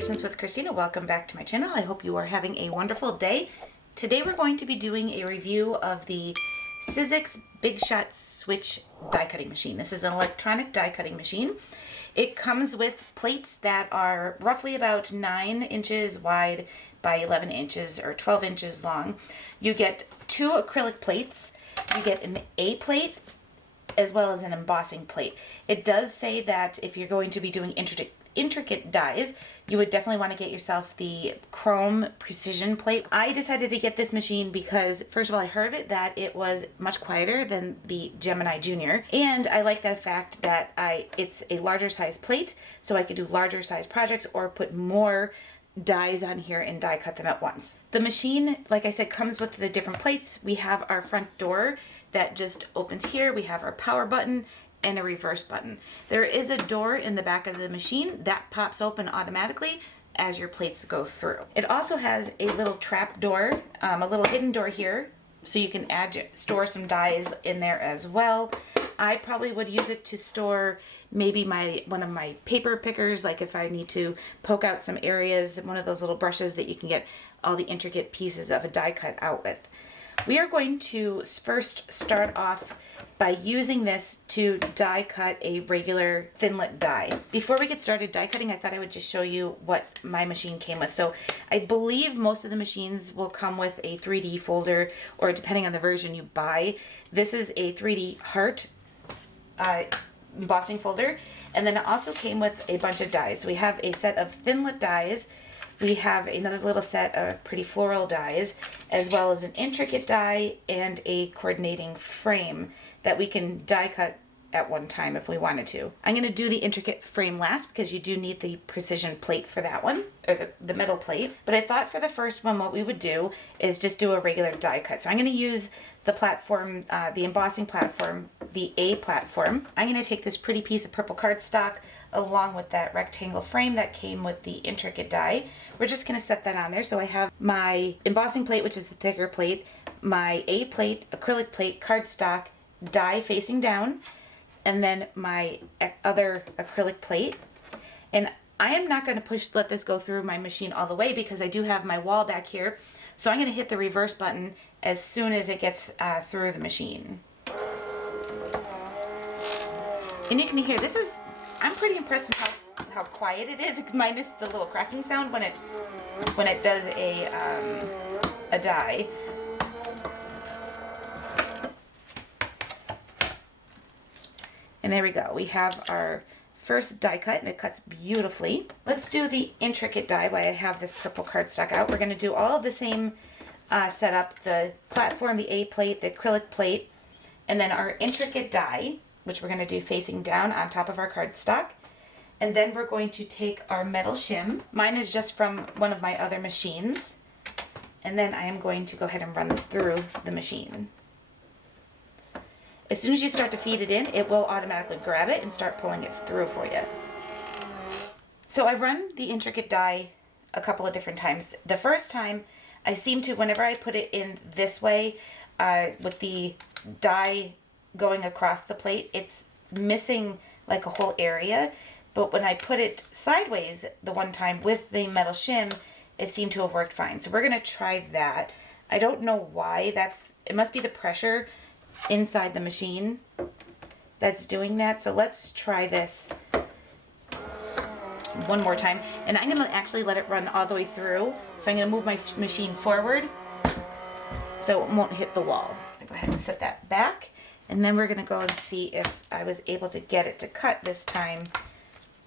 Creations with Christina. Welcome back to my channel. I hope you are having a wonderful day. Today we're going to be doing a review of the Sizzix Big Shot Switch die cutting machine. This is an electronic die cutting machine. It comes with plates that are roughly about 9 inches wide by 11 inches or 12 inches long. You get 2 acrylic plates. You get an A plate as well as an embossing plate. It does say that if you're going to be doing intricate dies, you would definitely want to get yourself the chrome precision plate. I decided to get this machine because, first of all, I heard that it was much quieter than the Gemini Junior, and I like the fact that it's a larger size plate, so I could do larger size projects or put more dies on here and die cut them at once. The machine, like I said, comes with the different plates. We have our front door that just opens here. We have our power button and a reverse button. There is a door in the back of the machine that pops open automatically as your plates go through. It also has a little trap door, a little hidden door here, so you can store some dies in there as well. I probably would use it to store maybe one of my paper pickers, like if I need to poke out some areas, one of those little brushes that you can get all the intricate pieces of a die cut out with. We are going to first start off by using this to die cut a regular thinlit die. Before we get started die cutting, I thought I would just show you what my machine came with. So I believe most of the machines will come with a 3D folder, or depending on the version you buy. This is a 3D heart embossing folder, and then it also came with a bunch of dies. So we have a set of thinlit dies. We have another little set of pretty floral dies, as well as an intricate die and a coordinating frame that we can die cut at one time if we wanted to. I'm going to do the intricate frame last because you do need the precision plate for that one, or the metal plate. But I thought for the first one what we would do is just do a regular die cut. So I'm going to use the platform, the embossing platform, the A platform. I'm going to take this pretty piece of purple cardstock along with that rectangle frame that came with the intricate die. We're just going to set that on there. So I have my embossing plate, which is the thicker plate, my A plate, acrylic plate, cardstock, die facing down, and then my other acrylic plate. And I am not going to let this go through my machine all the way because I do have my wall back here. So I'm going to hit the reverse button as soon as it gets through the machine. And you can hear I'm pretty impressed with how quiet it is, minus the little cracking sound when it does a die. And there we go. We have our first die cut, and it cuts beautifully. Let's do the intricate die while I have this purple cardstock out. We're going to do all of the same setup: the platform, the A plate, the acrylic plate, and then our intricate die, which we're going to do facing down on top of our cardstock. And then we're going to take our metal shim. Mine is just from one of my other machines. And then I am going to go ahead and run this through the machine. As soon as you start to feed it in, it will automatically grab it and start pulling it through for you. So I run the intricate die a couple of different times. The first time, I seem to, whenever I put it in this way, with the die going across the plate, it's missing like a whole area. But when I put it sideways the one time with the metal shim, it seemed to have worked fine. So we're going to try that. I don't know why. It must be the pressure inside the machine that's doing that. So let's try this one more time. And I'm going to actually let it run all the way through. So I'm going to move my machine forward so it won't hit the wall. So go ahead and set that back. And then we're going to go and see if I was able to get it to cut this time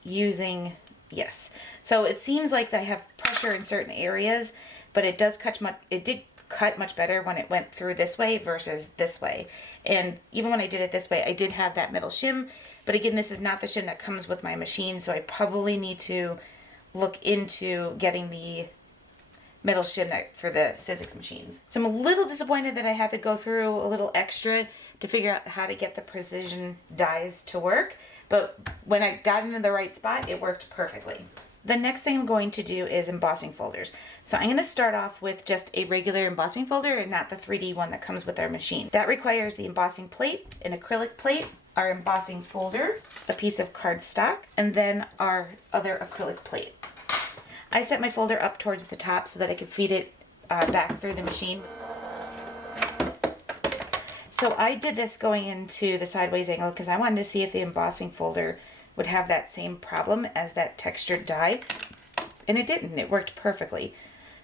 using, yes. So it seems like I have pressure in certain areas, but it did cut much better when it went through this way versus this way. And even when I did it this way, I did have that metal shim, but again, this is not the shim that comes with my machine, so I probably need to look into getting the metal shim for the Sizzix machines. So I'm a little disappointed that I had to go through a little extra to figure out how to get the precision dies to work, but when I got into the right spot, it worked perfectly. The next thing I'm going to do is embossing folders. So I'm going to start off with just a regular embossing folder and not the 3D one that comes with our machine. That requires the embossing plate, an acrylic plate, our embossing folder, a piece of cardstock, and then our other acrylic plate. I set my folder up towards the top so that I could feed it back through the machine. So I did this going into the sideways angle because I wanted to see if the embossing folder would have that same problem as that textured die. And it didn't. It worked perfectly.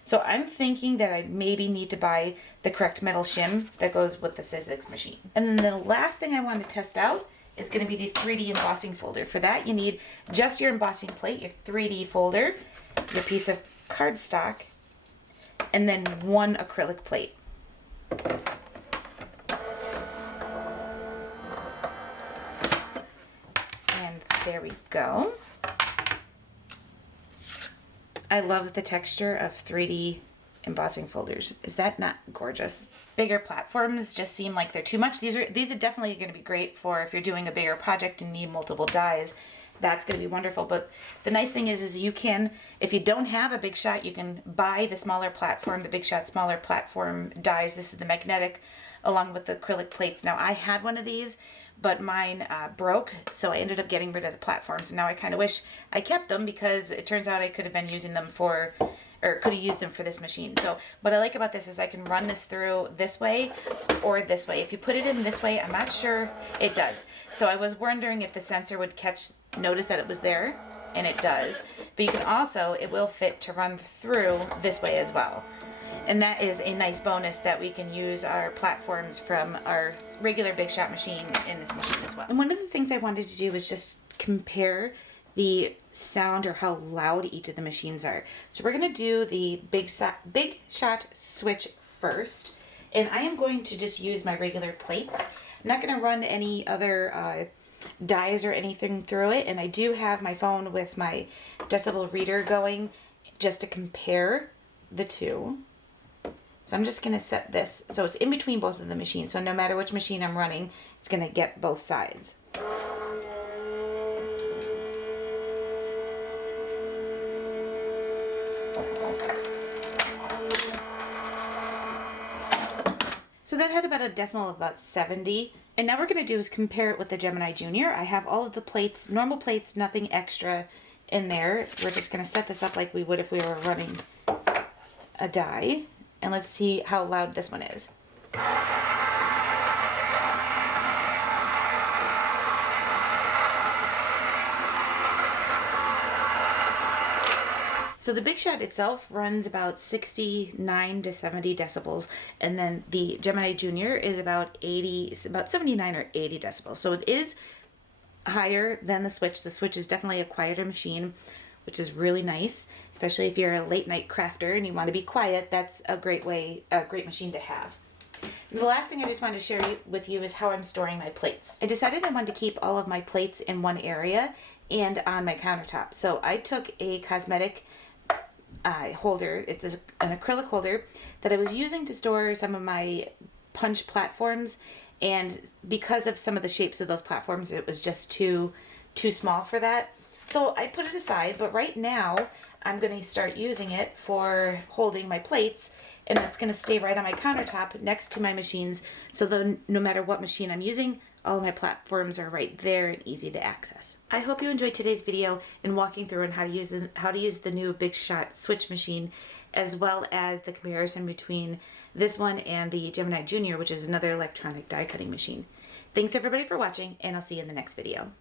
So I'm thinking that I maybe need to buy the correct metal shim that goes with the Sizzix machine. And then the last thing I want to test out is going to be the 3D embossing folder. For that, you need just your embossing plate, your 3D folder, your piece of cardstock, and then one acrylic plate. And there we go. I love the texture of 3D embossing folders. Is that not gorgeous? Bigger platforms just seem like they're too much. These are definitely going to be great for if you're doing a bigger project and need multiple dies. That's going to be wonderful. But the nice thing is you can, if you don't have a Big Shot, you can buy the smaller platform, the Big Shot smaller platform dies. This is the magnetic along with the acrylic plates. Now I had one of these, but mine broke, so I ended up getting rid of the platforms. And now I kind of wish I kept them because it turns out I could have been using them for, or could have used them for this machine. So what I like about this is I can run this through this way or this way. If you put it in this way, I'm not sure it does. So I was wondering if the sensor would notice that it was there, and it does. But you can also, it will fit to run through this way as well. And that is a nice bonus that we can use our platforms from our regular Big Shot machine in this machine as well. And one of the things I wanted to do was just compare the sound or how loud each of the machines are. So we're going to do the Big Shot switch first. And I am going to just use my regular plates. I'm not going to run any other dies or anything through it. And I do have my phone with my decibel reader going just to compare the two. So I'm just going to set this so it's in between both of the machines. So no matter which machine I'm running, it's going to get both sides. So that had about a decimal of about 70. And now what we're going to do is compare it with the Gemini Junior. I have all of the plates, normal plates, nothing extra in there. We're just going to set this up like we would if we were running a die. And let's see how loud this one is. So the Big Shot itself runs about 69 to 70 decibels, and then the Gemini Junior is about 79 or 80 decibels. So it is higher than the Switch. The Switch is definitely a quieter machine, which is really nice, especially if you're a late night crafter and you want to be quiet. That's a great machine to have. And the last thing I just wanted to share with you is how I'm storing my plates. I decided I wanted to keep all of my plates in one area and on my countertop. So I took a cosmetic holder. It's an acrylic holder that I was using to store some of my punch platforms, and because of some of the shapes of those platforms, it was just too small for that. So I put it aside, but right now I'm going to start using it for holding my plates, and it's going to stay right on my countertop next to my machines, so that no matter what machine I'm using, all of my platforms are right there and easy to access. I hope you enjoyed today's video and walking through on how to use the new Big Shot switch machine, as well as the comparison between this one and the Gemini Junior, which is another electronic die cutting machine. Thanks everybody for watching, and I'll see you in the next video.